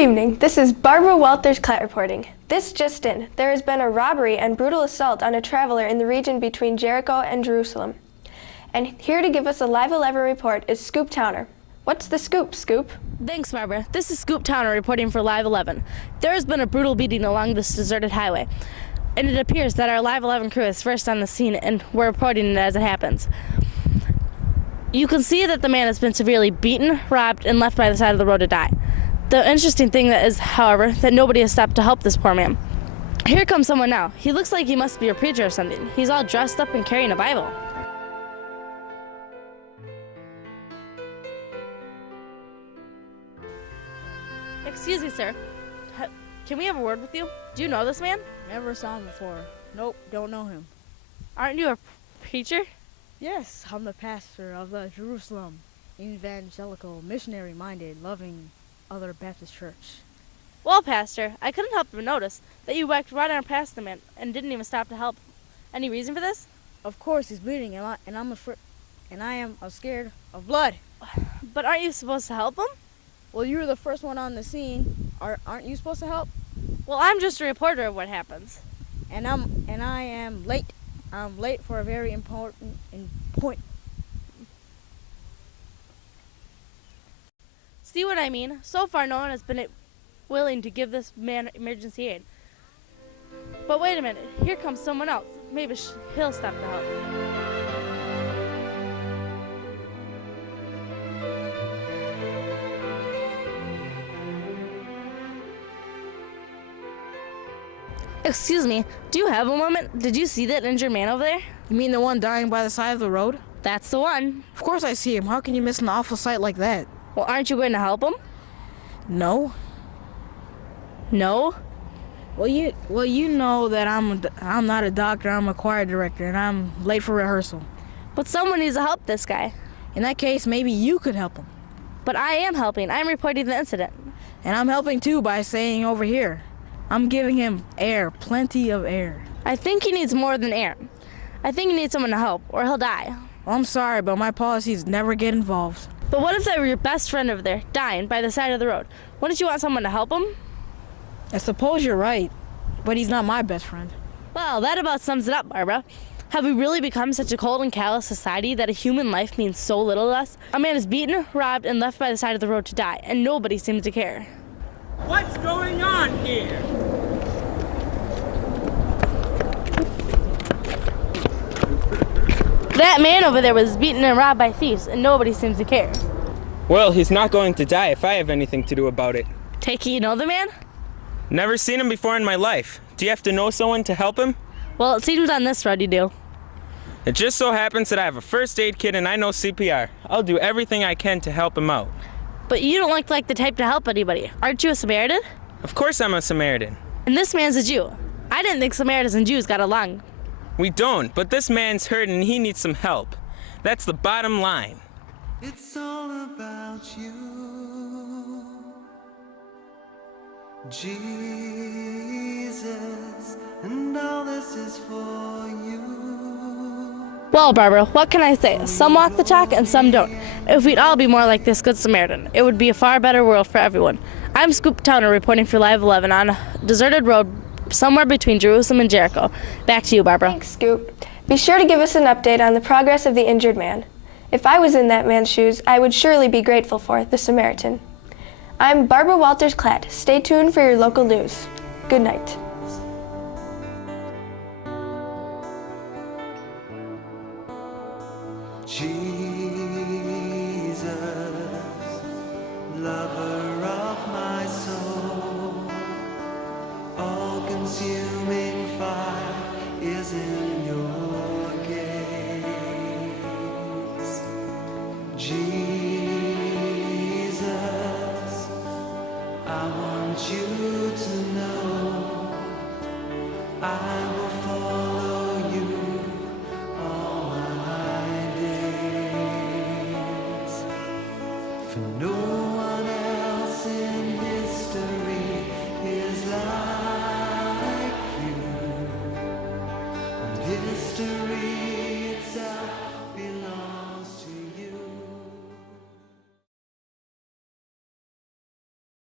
evening. This is Barbara Walters-Klatt reporting. This just in. There has been a robbery and brutal assault on a traveler in the region between Jericho and Jerusalem. And here to give us a Live 11 report is Scoop Towner. What's the scoop, Scoop? Thanks, Barbara. This is Scoop Towner reporting for Live 11. There has been a brutal beating along this deserted highway, and it appears that our Live 11 crew is first on the scene, and we're reporting it as it happens. You can see that the man has been severely beaten, robbed, and left by the side of the road to die. The interesting thing is, however, that nobody has stopped to help this poor man. Here comes someone now. He looks like he must be a preacher or something. He's all dressed up and carrying a Bible. Excuse me, sir. Can we have a word with you? Do you know this man? Never saw him before. Nope, don't know him. Aren't you a preacher? Yes, I'm the pastor of the Jerusalem evangelical, missionary-minded, loving other Baptist church. Well, Pastor, I couldn't help but notice that you walked right on past the man and didn't even stop to help. Any reason for this? Of course, he's bleeding, and I am scared of blood. But aren't you supposed to help him? Well, you were the first one on the scene. Aren't you supposed to help? Well, I'm just a reporter of what happens. And I am late. I'm late for a very important point. See what I mean? So far, no one has been willing to give this man emergency aid. But wait a minute. Here comes someone else. Maybe he'll stop to help. Excuse me, do you have a moment? Did you see that injured man over there? You mean the one dying by the side of the road? That's the one. Of course I see him. How can you miss an awful sight like that? Well, aren't you going to help him? No. No? Well, you know that I'm not a doctor. I'm a choir director, and I'm late for rehearsal. But someone needs to help this guy. In that case, maybe you could help him. But I am helping. I'm reporting the incident. And I'm helping too by saying over here. I'm giving him air, plenty of air. I think he needs more than air. I think he needs someone to help, or he'll die. Well, I'm sorry, but my policies never get involved. But what if they were your best friend over there, dying by the side of the road? Wouldn't you want someone to help him? I suppose you're right, but he's not my best friend. Well, that about sums it up, Barbara. Have we really become such a cold and callous society that a human life means so little to us? A man is beaten, robbed, and left by the side of the road to die, and nobody seems to care. What's going on here? That man over there was beaten and robbed by thieves, and nobody seems to care. Well, he's not going to die if I have anything to do about it. Take it you know the man? Never seen him before in my life. Do you have to know someone to help him? Well, it seems on this road you do. It just so happens that I have a first aid kit and I know CPR. I'll do everything I can to help him out. But you don't look like the type to help anybody. Aren't you a Samaritan? Of course I'm a Samaritan. And this man's a Jew. I didn't think Samaritans and Jews got along. We don't, but this man's hurt and he needs some help. That's the bottom line. It's all about you, Jesus, and all this is for you. Well, Barbara, what can I say? Some walk the talk and some don't. If we'd all be more like this Good Samaritan, it would be a far better world for everyone. I'm Scoop Towner reporting for Live 11 on a deserted road somewhere between Jerusalem and Jericho. Back to you, Barbara. Thanks, Scoop. Be sure to give us an update on the progress of the injured man. If I was in that man's shoes, I would surely be grateful for the Samaritan. I'm Barbara Walters-Klatt. Stay tuned for your local news. Good night. Jesus, lover of my soul, all-consuming fire is in your gaze. Jesus, I want you to know I will follow you all my days. For no one else in history is like you. And history